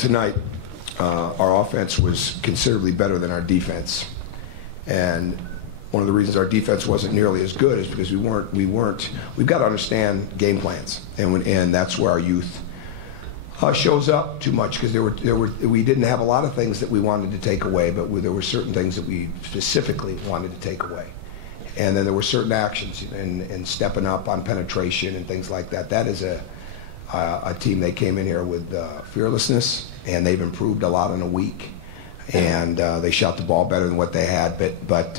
tonight, our offense was considerably better than our defense, and one of the reasons our defense wasn't nearly as good is because we've got to understand game plans, and that's where our youth shows up too much, because we didn't have a lot of things that we wanted to take away, but there were certain things that we specifically wanted to take away. And then there were certain actions and stepping up on penetration and things like that. That is a team that came in here with fearlessness, and they've improved a lot in a week. And they shot the ball better than what they had. But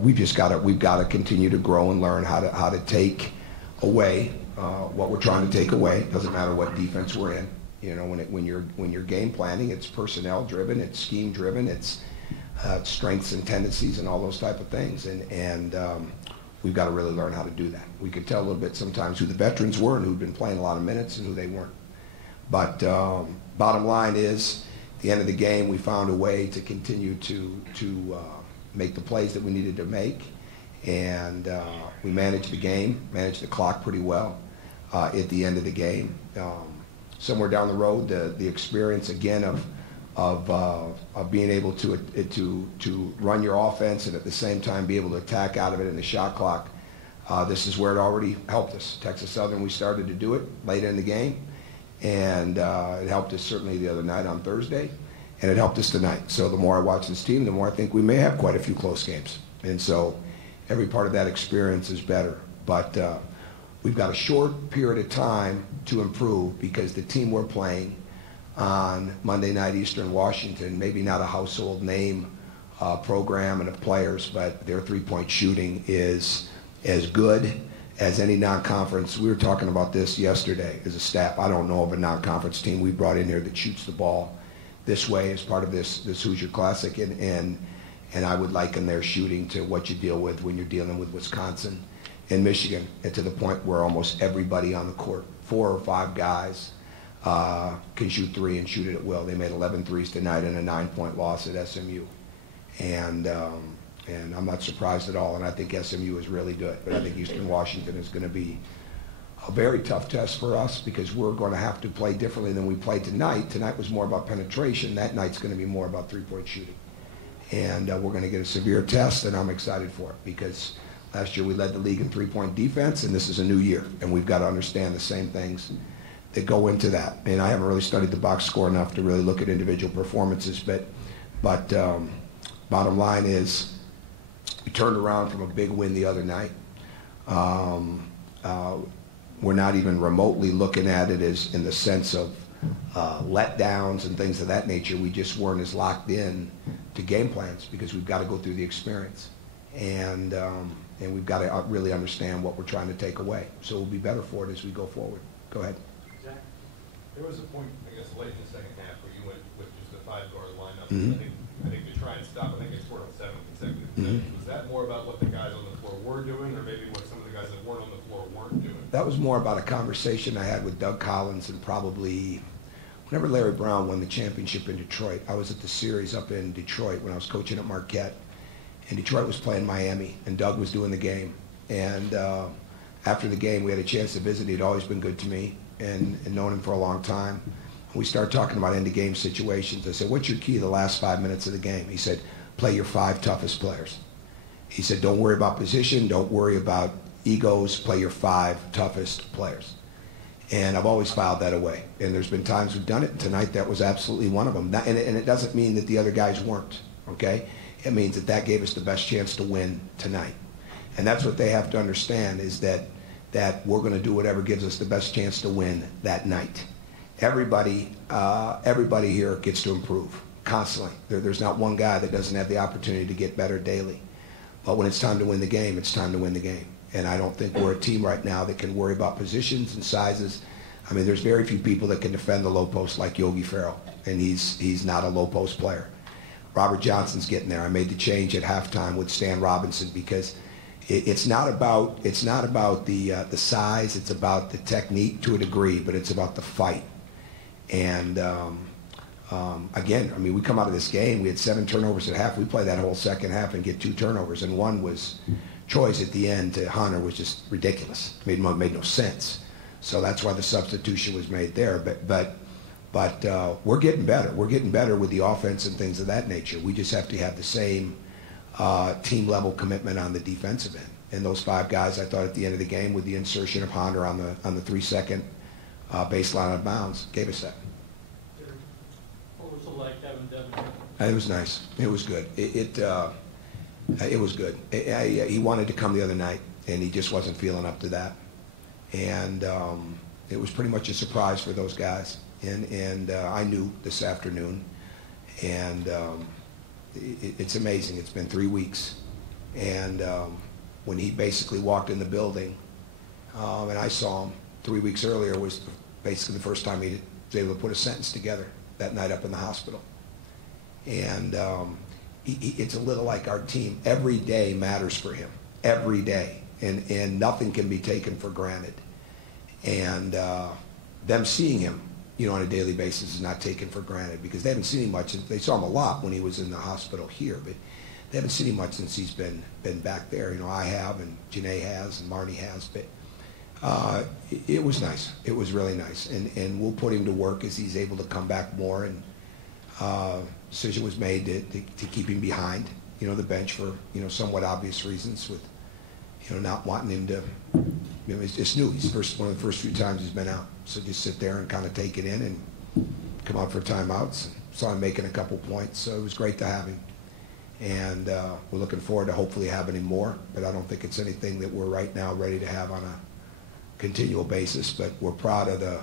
we've got to continue to grow and learn how to take away what we're trying to take away. It doesn't matter what defense we're in. You know, when you're game planning, it's personnel driven, it's scheme driven, it's strengths and tendencies and all those type of things, and we've got to really learn how to do that. We could tell a little bit sometimes who the veterans were and who'd been playing a lot of minutes and who they weren't. But bottom line is, at the end of the game, we found a way to continue to make the plays that we needed to make, and we managed the game, managed the clock pretty well at the end of the game. Somewhere down the road, the experience again of being able to run your offense and at the same time be able to attack out of it in the shot clock. This is where it already helped us. Texas Southern, we started to do it late in the game, and it helped us certainly the other night on Thursday, and it helped us tonight. So the more I watch this team, the more I think we may have quite a few close games. And so every part of that experience is better. But we've got a short period of time to improve, because the team we're playing on Monday night, Eastern Washington, maybe not a household name program and of players, but their three-point shooting is as good as any non-conference. We were talking about this yesterday as a staff. I don't know of a non-conference team we brought in here that shoots the ball this way as part of this Hoosier Classic, and I would liken their shooting to what you deal with when you're dealing with Wisconsin and Michigan, and to the point where almost everybody on the court, 4 or 5 guys, can shoot three and shoot it at will. They made 11 threes tonight in a 9-point loss at SMU. And I'm not surprised at all, and I think SMU is really good. But I think Eastern Washington is going to be a very tough test for us, because we're going to have to play differently than we played tonight. Tonight was more about penetration. That night's going to be more about three-point shooting. And we're going to get a severe test, and I'm excited for it, because last year we led the league in three-point defense, and this is a new year, and we've got to understand the same things that go into that. And I haven't really studied the box score enough to really look at individual performances, but bottom line is, we turned around from a big win the other night. We're not even remotely looking at it as in the sense of letdowns and things of that nature. We just weren't as locked in to game plans, because we've got to go through the experience, and we've got to really understand what we're trying to take away. So we'll be better for it as we go forward. Go ahead. There was a point, I guess, late in the second half where you went with just a 5-guard lineup. Mm-hmm. I think to try and stop, I think they scored on 7 consecutive possessions. Mm-hmm. Was that more about what the guys on the floor were doing, or maybe what some of the guys that weren't on the floor weren't doing? That was more about a conversation I had with Doug Collins, and probably whenever Larry Brown won the championship in Detroit. I was at the series up in Detroit when I was coaching at Marquette, and Detroit was playing Miami, and Doug was doing the game. And after the game, we had a chance to visit. He'd always been good to me, and known him for a long time. We started talking about end-of-game situations. I said, what's your key to the last 5 minutes of the game? He said, play your 5 toughest players. He said, don't worry about position, don't worry about egos, play your 5 toughest players. And I've always filed that away. And there's been times we've done it, and tonight that was absolutely one of them. And it doesn't mean that the other guys weren't, okay? It means that gave us the best chance to win tonight. And that's what they have to understand, is that we're going to do whatever gives us the best chance to win that night. Everybody here gets to improve constantly. There's not one guy that doesn't have the opportunity to get better daily. But when it's time to win the game, it's time to win the game. And I don't think we're a team right now that can worry about positions and sizes. I mean, there's very few people that can defend the low post like Yogi Ferrell, and he's not a low post player. Robert Johnson's getting there. I made the change at halftime with Stan Robinson, because it's not about the size. It's about the technique to a degree, but it's about the fight. And again, I mean, we come out of this game. We had 7 turnovers at half. We play that whole second half and get 2 turnovers, and one was Troy's at the end to Hunter was just ridiculous. Made no sense. So that's why the substitution was made there. But But we're getting better. We're getting better with the offense and things of that nature. We just have to have the same team-level commitment on the defensive end. And those 5 guys, I thought at the end of the game, with the insertion of Honda on the 3-second baseline of bounds, gave us that. What was it like having Devin? It was nice. It was good. It was good. He wanted to come the other night, and he just wasn't feeling up to that. And it was pretty much a surprise for those guys. And I knew this afternoon. And it's amazing. It's been 3 weeks. And when he basically walked in the building, and I saw him 3 weeks earlier, was basically the first time he was able to put a sentence together that night up in the hospital. And it's a little like our team. Every day matters for him. Every day. And nothing can be taken for granted. And them seeing him, on a daily basis is not taken for granted, because they haven't seen him much. They saw him a lot when he was in the hospital here, but they haven't seen him much since he's been back there. I have, and Janae has, and Marnie has. But it was nice. It was really nice. And we'll put him to work as he's able to come back more. And decision was made to keep him behind, the bench for, somewhat obvious reasons, with, not wanting him to, it's new. He's one of the first few times he's been out. So just sit there and kind of take it in and come out for timeouts. Saw him making a couple points, so it was great to have him. And we're looking forward to hopefully having him more, but I don't think it's anything that we're right now ready to have on a continual basis. But we're proud of the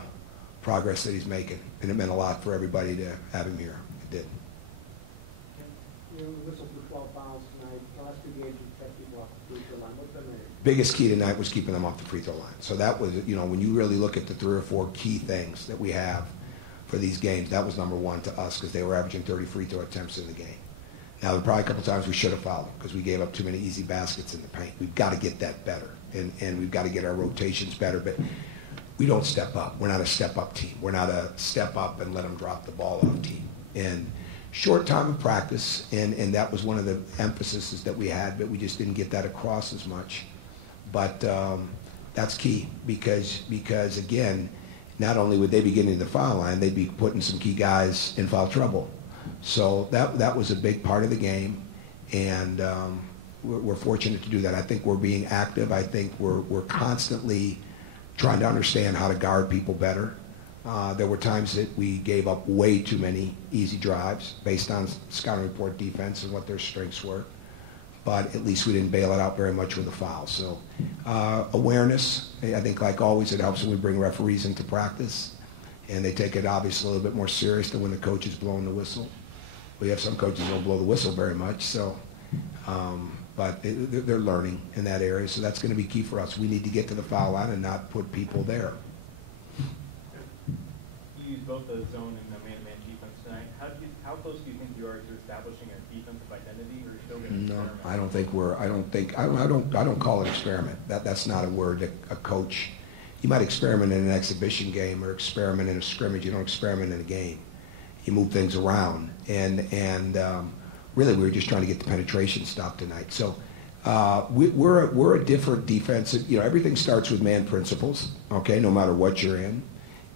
progress that he's making, and it meant a lot for everybody to have him here. It did. You whistled for 12 fouls tonight. The last 2 games you kept people off the free throw line. What's been the biggest key tonight was keeping them off the free throw line. So that was, when you really look at the 3 or 4 key things that we have for these games, that was number 1 to us, because they were averaging 30 free throw attempts in the game. Now, there were probably a couple times we should have fouled them because we gave up too many easy baskets in the paint. We've got to get that better, and we've got to get our rotations better. But we don't step up. We're not a step-up team. We're not a step-up and let them drop the ball off team. And short time of practice, and that was one of the emphases that we had, but we just didn't get that across as much. But that's key because again, not only would they be getting to the foul line, they'd be putting some key guys in foul trouble. So that was a big part of the game, and we're fortunate to do that. I think we're being active. I think we're constantly trying to understand how to guard people better. There were times that we gave up way too many easy drives based on scouting report defense and what their strengths were. But at least we didn't bail it out very much with a foul. So awareness, I think like always, it helps when we bring referees into practice. And they take it obviously a little bit more serious than when the coach is blowing the whistle. We have some coaches who don't blow the whistle very much. So, but they're learning in that area. So that's going to be key for us. We need to get to the foul line and not put people there. You use both the zone and the man-to-man defense tonight. How close do you think you are to establishing a defensive identity, or are you still going to experiment? No, I don't call it experiment. That's not a word that a coach. You might experiment in an exhibition game or experiment in a scrimmage. You don't experiment in a game. You move things around, and really we were just trying to get the penetration stop tonight. So we're a different defensive. Everything starts with man principles. Okay, no matter what you're in.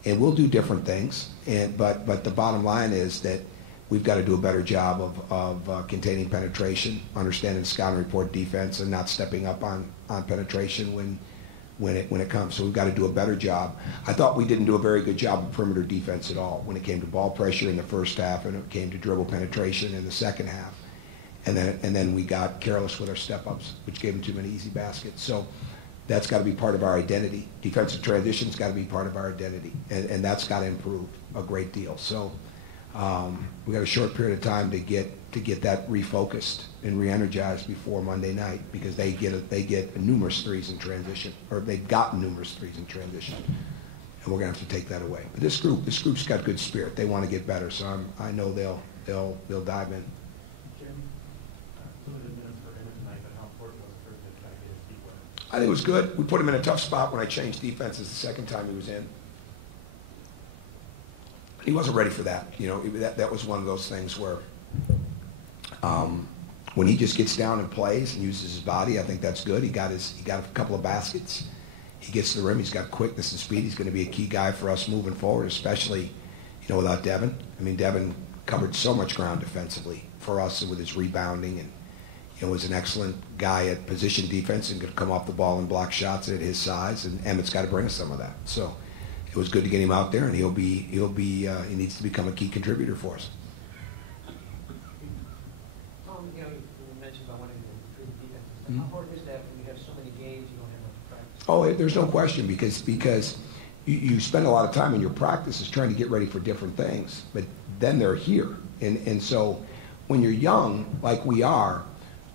And we'll do different things, but the bottom line is that we've got to do a better job of containing penetration, understanding scouting report defense, and not stepping up on penetration when it comes. So we've got to do a better job. I thought we didn't do a very good job of perimeter defense at all when it came to ball pressure in the first half, and it came to dribble penetration in the second half. And then we got careless with our step-ups, which gave them too many easy baskets. So that's got to be part of our identity. Defensive transition's got to be part of our identity, and that's got to improve a great deal. So we got a short period of time to get that refocused and re-energized before Monday night, because they get numerous threes in transition, or they've gotten numerous threes in transition, and we're gonna have to take that away. But this group's got good spirit. They want to get better, so I know they'll dive in. I think it was good. We put him in a tough spot when I changed defenses the second time he was in. He wasn't ready for that. That was one of those things where when he just gets down and plays and uses his body, I think that's good. He got a couple of baskets. He gets to the rim. He's got quickness and speed. He's going to be a key guy for us moving forward, especially, without Devin. I mean, Devin covered so much ground defensively for us with his rebounding, and was an excellent guy at position defense and could come off the ball and block shots at his size. And Emmett's got to bring us some of that. So it was good to get him out there, and he needs to become a key contributor for us. Tom, you mentioned about wanting to improve defense. How hard is that when you have so many games you don't have much practice? Oh, there's no question, because you spend a lot of time in your practices trying to get ready for different things, but then they're here. And so when you're young, like we are,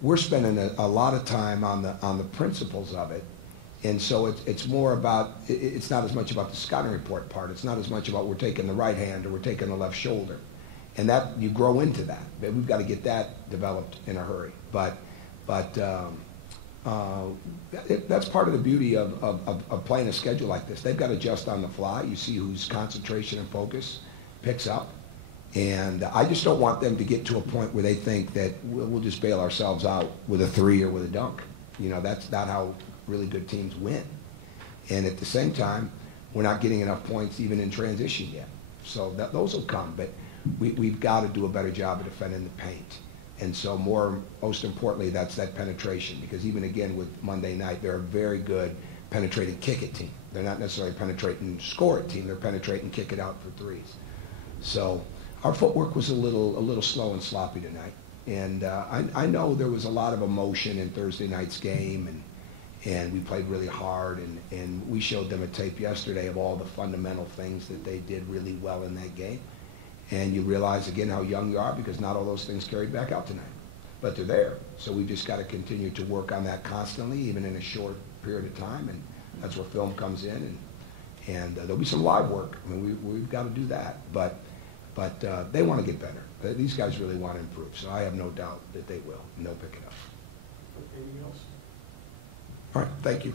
we're spending a lot of time on the principles of it. And so it's more about, it's not as much about the scouting report part. It's not as much about we're taking the right hand or we're taking the left shoulder. And that, you grow into that. But we've got to get that developed in a hurry. But that's part of the beauty of playing a schedule like this. They've got to adjust on the fly. You see whose concentration and focus picks up. And I just don't want them to get to a point where they think that we'll just bail ourselves out with a three or with a dunk. That's not how really good teams win. And at the same time, we're not getting enough points even in transition yet. So those will come. But we've got to do a better job of defending the paint. And so most importantly, that's that penetration. Because even again with Monday night, they're a very good penetrating kick it team. They're not necessarily penetrating score it team. They're penetrating kick it out for threes. So our footwork was a little slow and sloppy tonight. And I know there was a lot of emotion in Thursday night's game, and we played really hard, and we showed them a tape yesterday of all the fundamental things that they did really well in that game. And you realize again how young you are, because not all those things carried back out tonight. But they're there. So we've just got to continue to work on that constantly, even in a short period of time. And that's where film comes in. And there'll be some live work. I mean, we've got to do that. But they want to get better. These guys really want to improve. So I have no doubt that they will, and they'll pick it up. Anything else? All right. Thank you.